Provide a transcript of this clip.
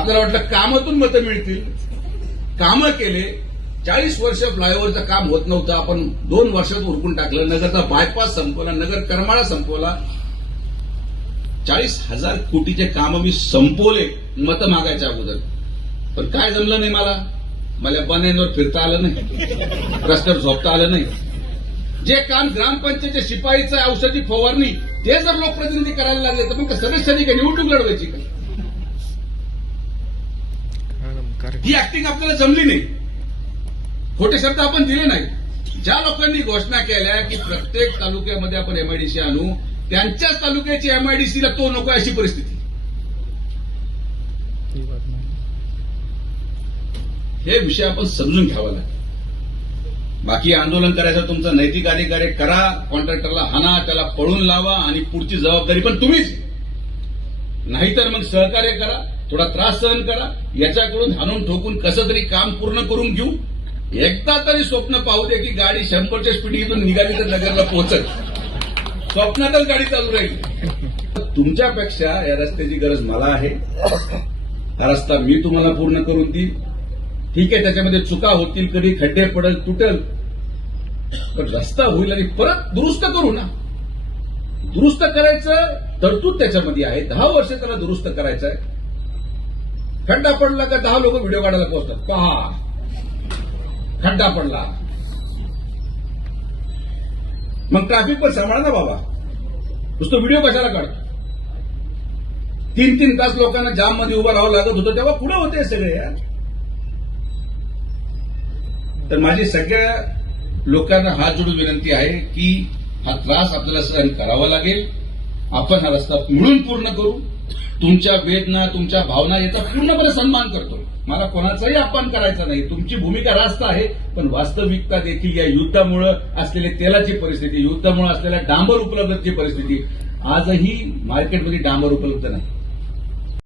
आपल्याला वाटलं कामातून मतं मिळतील, कामं केले. 40 वर्ष फ्लायओव्हरचं काम होत नव्हतं, आपण 2 वर्षात उरकून टाकलं. नगरचा बायपास संपवला, नगर करमाळा संपवला. 40,000 कोटीचे काम मी संपवले मतं मागायच्या अगोदर. पण काय जमलं नाही मला बनायवर फिरता आलं नाही, रस्त्यावर झोपता आलं नाही. जे काम ग्रामपंचायतच्या शिपाईचं औषधी फवारणी ते जर लोकप्रतिनिधी करायला लागले तर मग सदस्यांनी काही निवडणूक लढवायची का? ही ऍक्टिंग आपल्याला जमली नाही. खोटे शब्द आपण दिले नाही. ज्या लोकांनी घोषणा केल्या की प्रत्येक तालुक्यामध्ये आपण एमआयडीसी आणू, त्यांच्याच तालुक्याची एमआयडीसीला तो नको अशी परिस्थिती. हे विषय आपण समजून घ्यावा लागेल. बाकी आंदोलन करायचं तुमचा नैतिक अधिकार आहे, करा. कॉन्ट्रॅक्टरला हाना, त्याला पळून लावा आणि पुढची जबाबदारी पण तुम्हीच. नाहीतर मग सहकार्य करा, थोडा त्रास सहन करा, याच्याकडून हाणून ठोकून कसं तरी काम पूर्ण करून घेऊ. एकदा तरी स्वप्न पाहू दे की गाडी 100च्या स्पीडीतून निघाली तर नगरला पोहोचल. स्वप्नातच गाडी चालू राहील. तुमच्यापेक्षा या रस्त्याची गरज मला आहे. हा रस्ता मी तुम्हाला पूर्ण करून देईन. ठीक आहे, त्याच्यामध्ये चुका होतील, कधी खड्डे पडल, तुटल, पण रस्ता होईल आणि परत दुरुस्त करू ना. दुरुस्त करायचं तरतूद त्याच्यामध्ये आहे. 10 वर्ष त्याला दुरुस्त करायचं आहे. खड्डा पडला का 10 लोक व्हिडिओ काढायला पोहोचतात, पहा खड्डा पडला. मग ट्रॅफिक पण सांभाळा ना बाबा. नुसतं व्हिडिओ कशाला काढतो? 3-3 तास लोकांना जाम मध्ये उभं राहावं लागत होतं, तेव्हा पुढे होते सगळे यार. तर माझी सगळ्या लोकांना हात जोडून विनंती आहे की हा त्रास आपल्याला सहन करावा लागेल. आपण हा रस्ता मिळून पूर्ण करू. तुमच्या वेदना, तुमच्या भावना याचा पूर्णपणे सन्मान करतो. मला कोणाचाही अपमान करायचा नाही. तुमची भूमिका रास्त आहे, पण वास्तविकता देखील या युद्धामुळे असलेली तेलाची परिस्थिती, युद्धामुळे असलेल्या डांबर उपलब्धतेची परिस्थिती, आजही मार्केटमध्ये डांबर उपलब्ध नाही.